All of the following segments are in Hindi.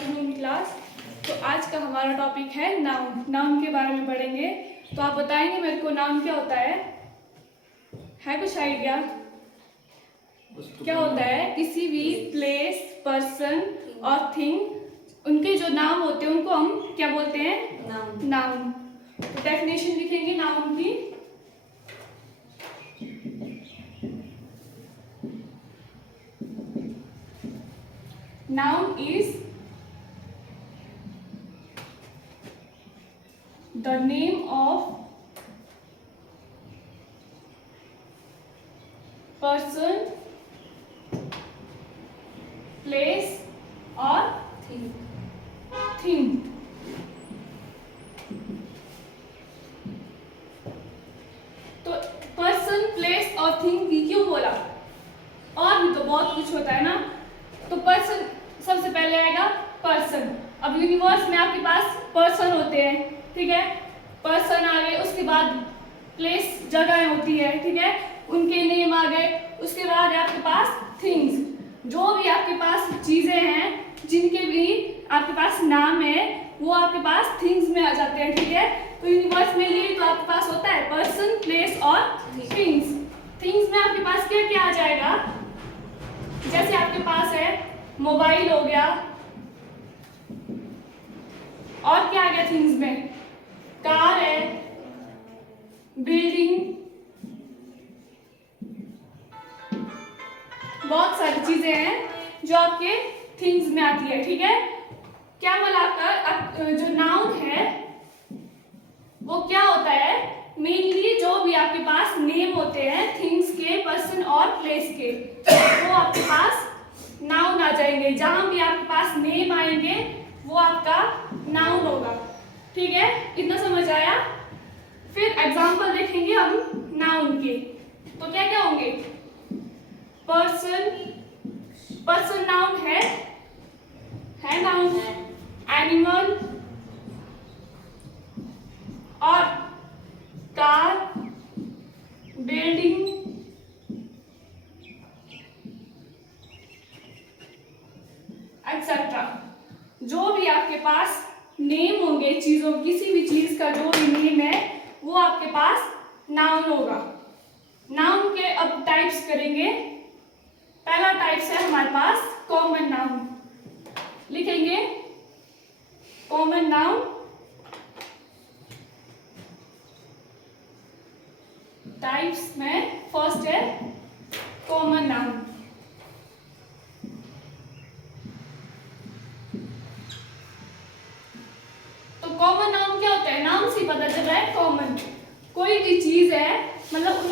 Afternoon class. तो आज का हमारा टॉपिक है नाउन। नाउन के बारे में पढ़ेंगे। तो आप बताएंगे मेरे को नाउन क्या होता है कुछ आइडिया? क्या होता है? किसी भी प्लेस, पर्सन और थिंग, उनके जो नाम होते हैं उनको हम क्या बोलते हैं? नाउन। तो डेफिनेशन लिखेंगे नाउन की। Noun is the name of person, place or thing. तो पर्सन, प्लेस और थिंग भी क्यों बोला? और भी तो बहुत कुछ होता है ना। तो पर्सन सबसे पहले आएगा पर्सन। अब यूनिवर्स में आपके पास पर्सन होते हैं, ठीक है? पर्सन आ गए, उसके बाद प्लेस जगह होती है, ठीक है? उनके नेम आ गए। उसके बाद आपके पास थिंग्स, जो भी आपके पास चीजें हैं, जिनके भी आपके पास नाम है, वो आपके पास थिंग्स में आ जाते हैं, ठीक है? तो यूनिवर्स में ये तो आपके पास होता है पर्सन, प्लेस और थिंग्स। थिंग्स में आपके पास क्या क्या आ जाएगा? जैसे आपके पास है मोबाइल हो गया, और क्या आ गया थिंग्स में? कार है, बिल्डिंग, बहुत सारी चीजें हैं जो आपके थिंग्स में आती है, ठीक है? क्या बोला आपका जो नाउन है वो क्या होता है? मेनली जो भी आपके पास नेम होते हैं थिंग्स के, पर्सन और प्लेस के, वो आपके पास नाउन आ जाएंगे। जहां भी आपके पास नेम आएंगे वो आपका नाउन होगा, ठीक है? इतना समझ आया? फिर एग्जांपल देखेंगे हम नाउन के। तो क्या क्या होंगे? पर्सन, पर्सन नाउन है नाउन। एनिमल और कार, बिल्डिंग, एक्सेट्रा। जो भी आपके पास नेम होंगे चीजों, किसी भी चीज का जो भी नेम है वो आपके पास नाउन होगा। नाउन के अब टाइप्स करेंगे। पहला टाइप्स है हमारे पास कॉमन नाउन। लिखेंगे कॉमन नाउन। टाइप्स में फर्स्ट है कॉमन नाउन। तो कॉमन नाउन क्या होता है? नाम से पता चल रहा है कॉमन। कोई भी चीज है, मतलब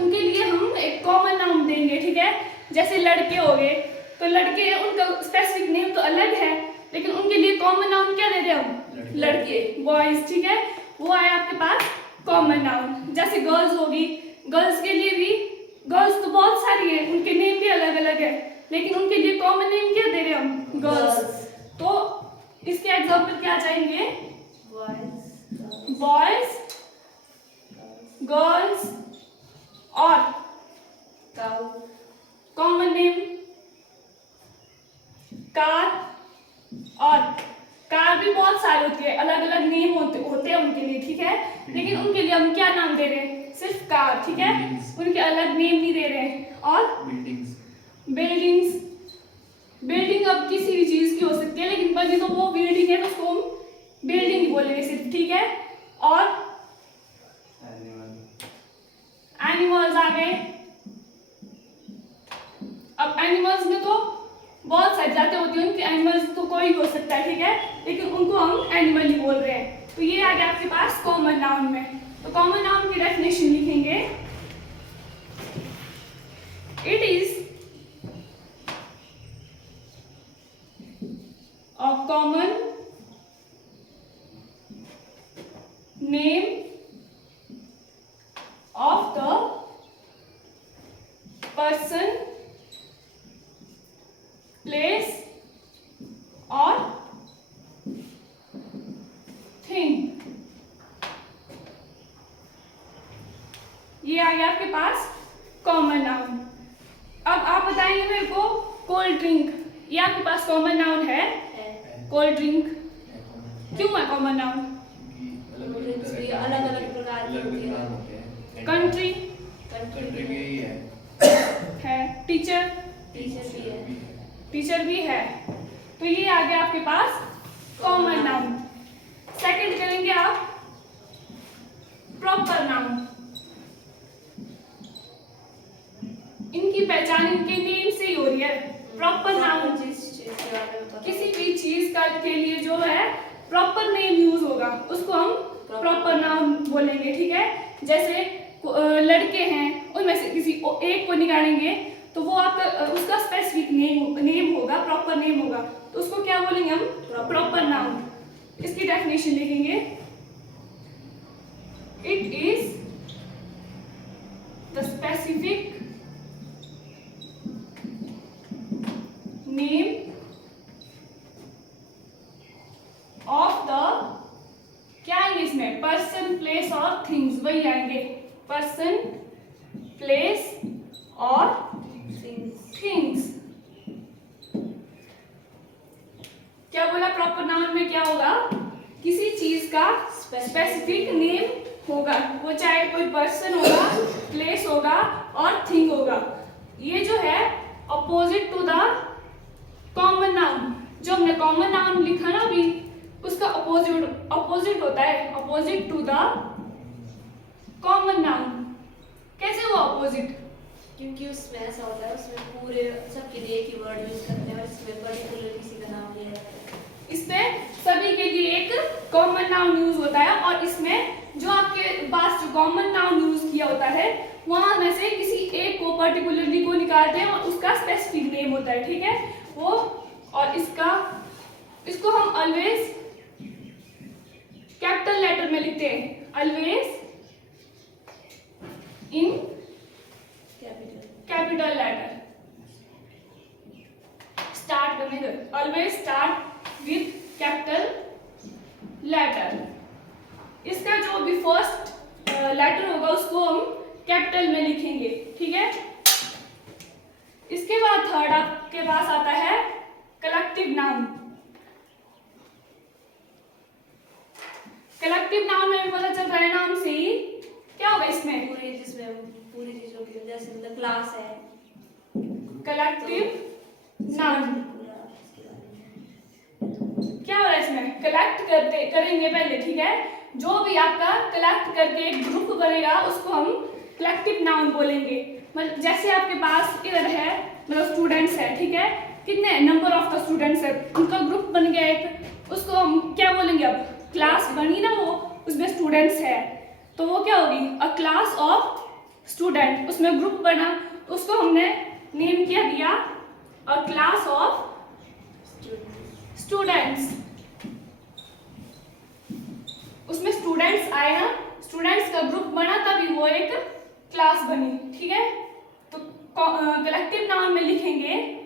उनके लिए हम एक कॉमन नाउन देंगे, ठीक है? जैसे लड़के हो गए, तो लड़के उनका स्पेसिफिक नेम तो अलग है, लेकिन उनके लिए कॉमन नाउन क्या दे रहे हैं हम? लड़के, बॉयज, ठीक है? वो आया आपके पास कॉमन नाउन। जैसे गर्ल्स होगी, गर्ल्स के लिए भी, गर्ल्स तो बहुत सारी है, उनके नेम भी अलग अलग है, लेकिन उनके लिए कॉमन नेम क्या दे रहे हैं हम? गर्ल्स। तो इसके एग्जांपल क्या जाएंगे? बॉयज, गर्ल्स और कॉमन नेम कार। और कार भी बहुत सारी होती है, अलग अलग नेम होते हैं उनके लिए, ठीक है? लेकिन उनके लिए हम क्या नाम दे रहे हैं? सिर्फ कार, ठीक है? उनके अलग नेम नहीं दे रहे हैं। और बिल्डिंग्स, बिल्डिंग अब किसी भी चीज की हो सकती है, लेकिन बनी तो वो बिल्डिंग है तो उसको हम बिल्डिंग ही बोलेंगे सिर्फ, ठीक है? और एनिमल्स आ गए। अब एनिमल्स में तो बहुत सारी जातें होती हैं, उनके एनिमल्स तो कोई हो सकता है, ठीक है? लेकिन उनको हम एनिमल ही बोल रहे हैं। तो ये आ गया आपके पास कॉमन नाउन में। तो कॉमन नाउन की डेफिनेशन लिखेंगे। It is a common name of the person, place or thing। ये आ गया आपके पास कॉमन नाउन। अब आप बताएंगे मेरे को कोल्ड ड्रिंक, ये आपके पास कॉमन नाउन है? कोल्ड ड्रिंक क्यों है कॉमन नाउन? अलग अलग प्रकार के होते हैं। कंट्री कंट्री भी है, टीचर टीचर भी है। तो ये आ गया आपके पास कॉमन नाउन। सेकंड करेंगे आप प्रॉपर नाउन। इनकी पहचान इनके नेम से ही हो रही है। प्रॉपर नाउन किसी भी चीज का के लिए जो है प्रॉपर नेम यूज होगा उसको हम प्रॉपर नाउन बोलेंगे, ठीक है। जैसे लड़के हैं, उनमें से किसी एक को निकालेंगे तो वो आपका उसका स्पेसिफिक नेम होगा, प्रॉपर नेम होगा, तो उसको क्या बोलेंगे हम? Proper noun. इसकी डेफिनेशन लिखेंगे, it is the specific name of the, क्या आएंगे इसमें? पर्सन, प्लेस और थिंग्स, वही आएंगे, पर्सन, प्लेस और थिंग्स। क्या बोला? प्रॉपर नाउन में क्या होगा? किसी चीज का स्पेसिफिक नेम होगा, वो चाहे कोई पर्सन होगा, प्लेस होगा और थिंग होगा। ये जो है opposite to the common noun. जो हमने कॉमन नाउन लिखा ना अभी, उसका अपोजिट होता है, opposite to the common noun. कैसे हुआ अपोजिट? क्योंकि उसमें ऐसा होता है, उसमें पूरे सबके लिए एक ही वर्ड यूज करते हैं और इसमें पर्टिकुलर किसी का नाम लिया जाता है। इसमें सभी के लिए एक कॉमन नाउन यूज होता है और इसमें जो आपके पास जो कॉमन नाउन यूज किया होता है वहां में से किसी एक को पर्टिकुलरली को निकालते हैं और उसका स्पेसिफिक नेम होता है, ठीक है वो। और इसको हम ऑलवेज कैपिटल लेटर में लिखते हैं, always in capital letter. Start करने दो, always start with capital letter. इसका जो भी फर्स्ट लेटर होगा उसको हम कैपिटल में लिखेंगे, ठीक है। इसके बाद थर्ड आपके पास आता है कलेक्टिव नाउन। कलेक्टिव नाउन में भी पता चल रहा है नाम से ही क्या होगा इसमें? पूरी चीजों की, जैसे मतलब क्लास है, कलेक्टिव नाउन। क्या हो रहा है इसमें? कलेक्ट करेंगे पहले, ठीक है। जो भी आपका कलेक्ट करके एक ग्रुप बनेगा उसको हम कलेक्टिव नाउन बोलेंगे। मतलब जैसे आपके पास इधर है, मतलब स्टूडेंट्स है, ठीक है, कितने नंबर ऑफ द स्टूडेंट्स है, उनका ग्रुप बन गया एक, उसको हम क्या बोलेंगे? अब क्लास बनी ना वो, उसमें स्टूडेंट्स है तो वो क्या होगी? अ क्लास ऑफ स्टूडेंट। उसमें ग्रुप बना तो उसको हमने नेम क्या दिया? अ क्लास ऑफ स्टूडेंट्स। उसमें स्टूडेंट्स आए ना, स्टूडेंट्स का ग्रुप बना तभी वो एक क्लास बनी, ठीक है। तो कलेक्टिव नाउन में लिखेंगे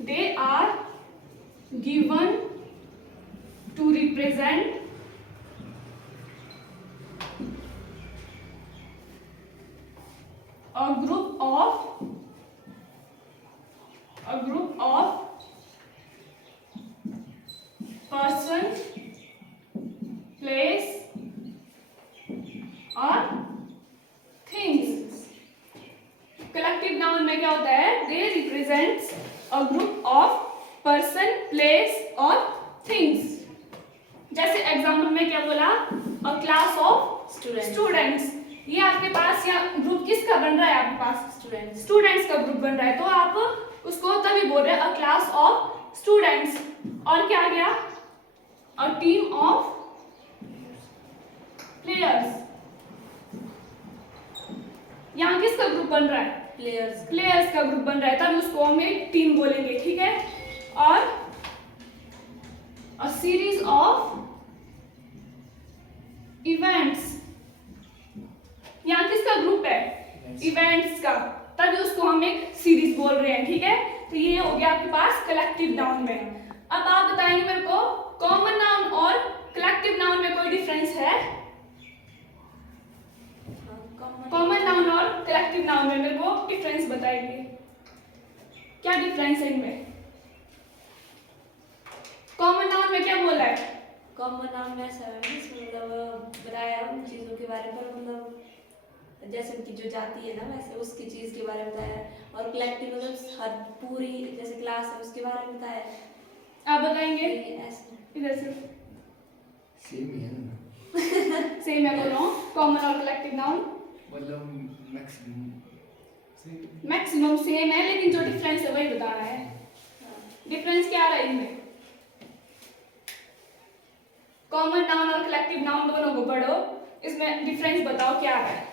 they are given to represent a group of person, place और things। कलेक्टिव नाउन में क्या होता है? They represents a group of person, place और थिंग्स। जैसे एग्जाम्पल में क्या बोला? A class of students. ये आपके पास या ग्रुप किसका बन रहा है? आपके पास स्टूडेंट्स का ग्रुप बन रहा है, तो आप उसको तभी बोल रहे हैं अ क्लास ऑफ स्टूडेंट्स। और क्या आ गया? A team of players. यहाँ किसका ग्रुप बन रहा है? प्लेयर्स का ग्रुप बन रहा है, तब उसको हम एक टीम बोलेंगे, ठीक है। और अ सीरीज ऑफ इवेंट्स। यहाँ किसका ग्रुप है? इवेंट्स का, तभी उसको हम एक सीरीज बोल रहे हैं, ठीक है। तो ये हो गया आपके पास कलेक्टिव नाउन में। अब आप बताएंगे मेरे को कॉमन नाउन और कलेक्टिव नाउन में कोई डिफरेंस है? कॉमन नाउन और कलेक्टिव नाउन में मेरे को डिफरेंस बताइए, क्या डिफरेंस है इनमें? कॉमन नाउन में क्या बोला है? कॉमन नाउन में ऐसा है इसमें मतलब बताया उन चीजों के बारे में, मतलब जैसे उनकी जो जाति है ना वैसे उसकी चीज के बारे में बताया, और कलेक्टिव मतलब हर पूरी जैसे क्लास है उसके बारे में बताया। आप बताएंगे? ऐसे इधर से सेम ही है ना, सेम है बोल रहा हूँ, कॉमन और कलेक्टिव नाउन मतलब मैक्सिमम मैक्सिमम सेम है, लेकिन जो डिफरेंस है वही बताना है। डिफरेंस क्या आ रहा है इनमें? कॉमन नाउन और कलेक्टिव नाउन दोनों को पढ़ो, इसमें डिफरेंस बताओ क्या आ रहा है।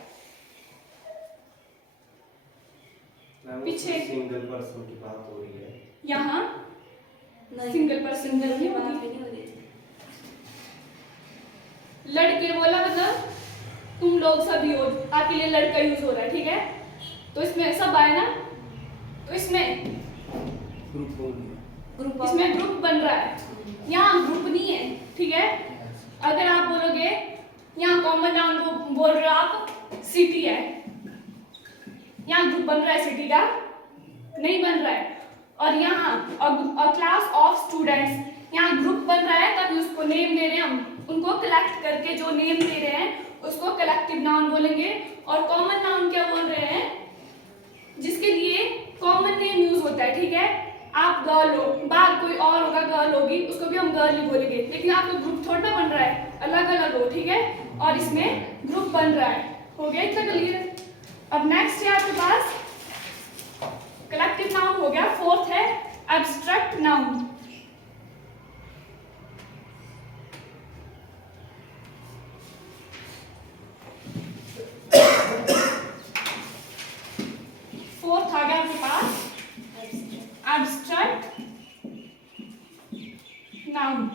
पीछे सिंगल पर्सन की बात हो रही है यहाँ सिंगल पर्सन नहीं बात होती। नहीं हो रही। लड़के बोला मतलब तुम लोग सभी हो, आपके लिए लड़का यूज हो रहा है, ठीक है? तो इसमें सब आए ना, तो इसमें ग्रुप इसमें ग्रुप बन रहा है, यहाँ ग्रुप नहीं है, ठीक है? अगर आप बोलोगे यहाँ कॉमन नाउन को बोल रहे हो आप सिटी है, यहाँ ग्रुप बन रहा है सिटी का? नहीं बन रहा है। और यहाँ क्लास ऑफ स्टूडेंट्स, यहाँ ग्रुप बन रहा है, तभी उसको नेम दे रहे हैं हम, उनको कलेक्ट करके जो नेम दे रहे हैं उसको कलेक्टिव नाउन बोलेंगे। और कॉमन नाउन क्या बोल रहे हैं? जिसके लिए कॉमन नेम यूज होता है, ठीक है? आप गर्ल हो, बाहर कोई और होगा गर्ल होगी, उसको भी हम गर्ल ही बोलेंगे, लेकिन आपका ग्रुप थोड़ा बन रहा है, अलग अलग हो, ठीक है? और इसमें ग्रुप बन रहा है। हो गया इतना क्लियर? अब नेक्स्ट है आपके पास कलेक्टिव नाउन हो गया, फोर्थ है एब्स्ट्रैक्ट नाउन। फोर्थ आ गया आपके पास एब्स्ट्रैक्ट नाउन।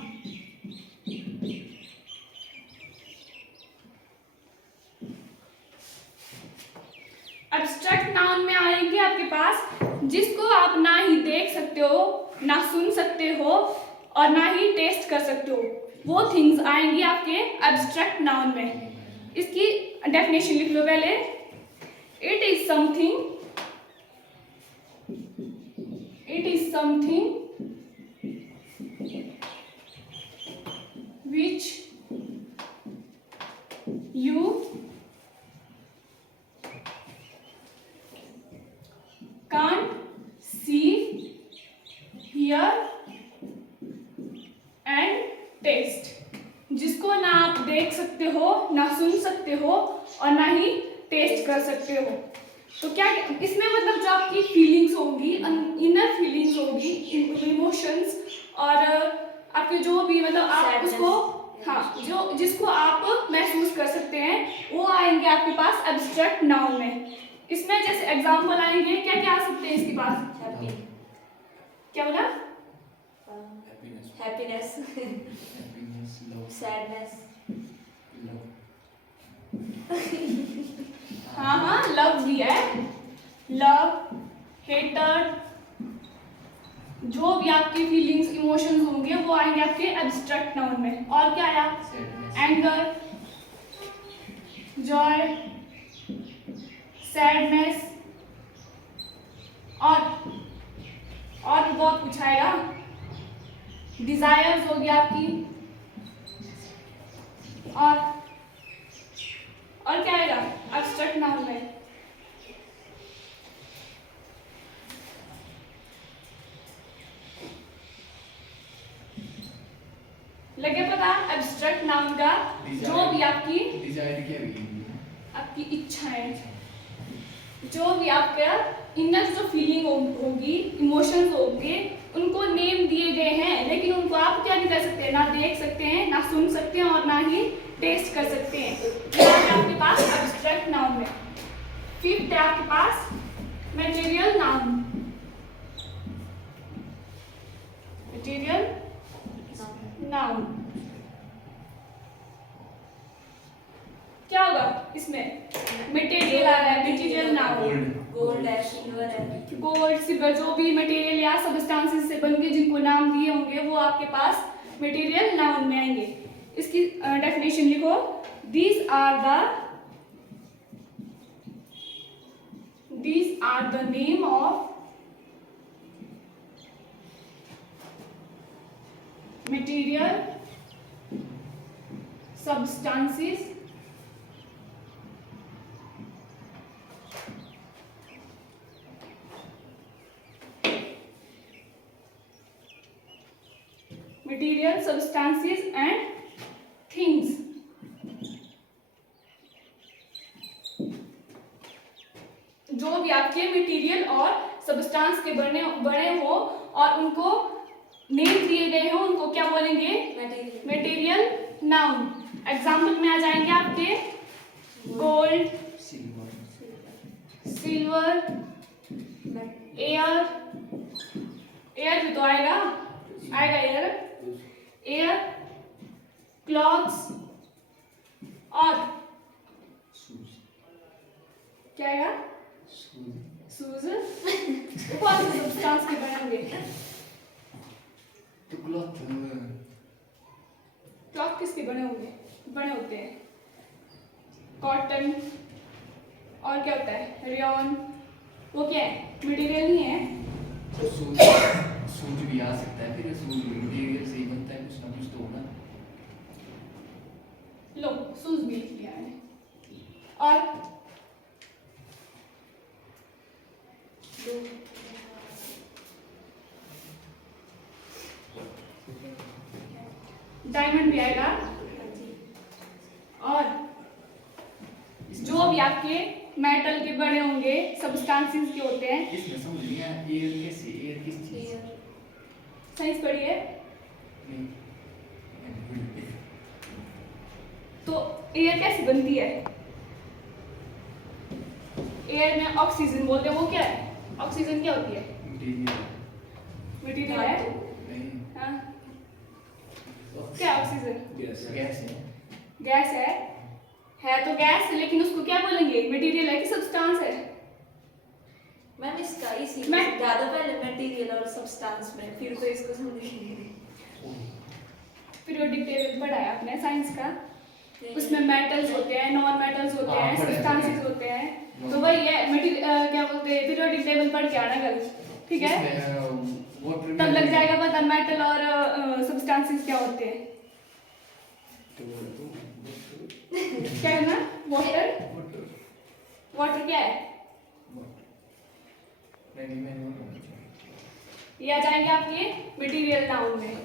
एब्स्ट्रैक्ट नाउन में आएंगे आपके पास जिसको आप ना ही देख सकते हो, ना सुन सकते हो और ना ही टेस्ट कर सकते हो, वो थिंग्स आएंगी आपके एब्स्ट्रैक्ट नाउन में। इसकी डेफिनेशन लिख लो पहले। It is something which you can't see, hear and taste, जिसको ना आप देख सकते हो, ना सुन सकते हो और ना ही टेस्ट कर सकते हो। तो क्या इसमें मतलब जो आपकी फीलिंग्स होंगी, इनर फीलिंग्स होगी, इमोशंस और आपके जो भी मतलब आप उसको जो जिसको आप महसूस कर सकते हैं वो आएंगे आपके पास एब्स्ट्रैक्ट नाउन में। इसमें जैसे एग्जांपल आएंगे, क्या क्या आ सकते हैं इसके पास? हैप्पी, क्या बोला? हैप्पीनेस, लव, सैडनेस, हाँ लव भी है, लव, हेटर, जो भी आपकी फीलिंग्स इमोशंस होंगे वो आएंगे आपके एब्स्ट्रैक्ट नाउन में। और क्या आया? एंगर, जॉय, सैडनेस और भी बहुत कुछ आएगा। डिजायर्स हो गया आपकी, और क्या आएगा एब्स्ट्रैक्ट नाउन में? लगे पता? एब्स्ट्रैक्ट नाउन का जो भी आपकी डिजायर क्या है? आपकी इच्छाएं, जो भी आपका इनर जो फीलिंग होगी, इमोशंस होंगे, उनको नेम दिए गए हैं, लेकिन उनको आप क्या नहीं कर सकते, ना देख सकते हैं, ना सुन सकते हैं और ना ही टेस्ट कर सकते हैं। ये है आपके पास एब्स्ट्रैक्ट नाउन में। फिफ्थ है आपके पास मटेरियल नाउन। मटेरियल नाउन क्या होगा इसमें? मटेरियल आ रहा है, मटेरियल नाउन। गोल्ड है, सिल्वर है, गोल्ड, सिल्वर, जो भी मटेरियल या सबस्टांसेस से बन के जिनको नाम दिए होंगे होंगे वो आपके पास मटेरियल नाउन में आएंगे। इसकी डेफिनेशन लिखो, these are the name of material substances and things। जो भी आपके मटेरियल और सब्सटेंस के बने हो और उनको नेम दिए गए हो उनको क्या बोलेंगे? मटेरियल। Material noun. एग्जाम्पल में आ जाएंगे आपके गोल्ड, सिल्वर, एयर, एयर भी तो आएगा एयर, क्लॉथ्स और क्या आएगा? शूज। कौन से सब्सटेंस के बने होंगे? तो क्लॉथ क्लॉथ किसके बने होते हैं? कॉटन, और क्या होता है? रेयॉन। वो क्या है? मटेरियल नहीं है। सूज भी आ सकता है, फिर सूज मटेरियल से ही बनता है, कुछ ना कुछ तो होना। लो शूज भी लिख लिया मैंने। और डायमंड भी आएगा। और जो भी आपके मेटल के बने होंगे सब्सटेंसेस के होते हैं। इसमें समझ लिया एयर कैसे, एयर किस चीज से? साइंस पढ़ी है नहीं। तो एयर कैसे बनती है? एयर में ऑक्सीजन बोलते हैं, वो क्या है? ऑक्सीजन क्या होती है? मटेरियल है। नहीं। हाँ, क्या ऑक्सीजन? गैस है। गैस है तो गैस, लेकिन उसको क्या बोलेंगे? मटेरियल है कि सब्सटेंस है? मैम इसका इसी मैं ज्यादा पहले मटेरियल और सब्सटेंस में, फिर तो इसको समझेंगे। पीरियोडिक टेबल पढ़ा है आपने साइंस का, उसमें मेटल्स होते हैं, नॉन मेटल्स होते हैं, सब्सटेंसेस होते हैं। तो वही है मटेरियल, क्या बोलते हैं, पीरियोडिक टेबल पढ़ के आना कल, ठीक है? तब लग जाएगा पता मेटल और सब्सटेंसेस क्या होते हैं। क्या है ना? वाटर क्या है? ये आ जाएंगे आपके मटेरियल नाउन में।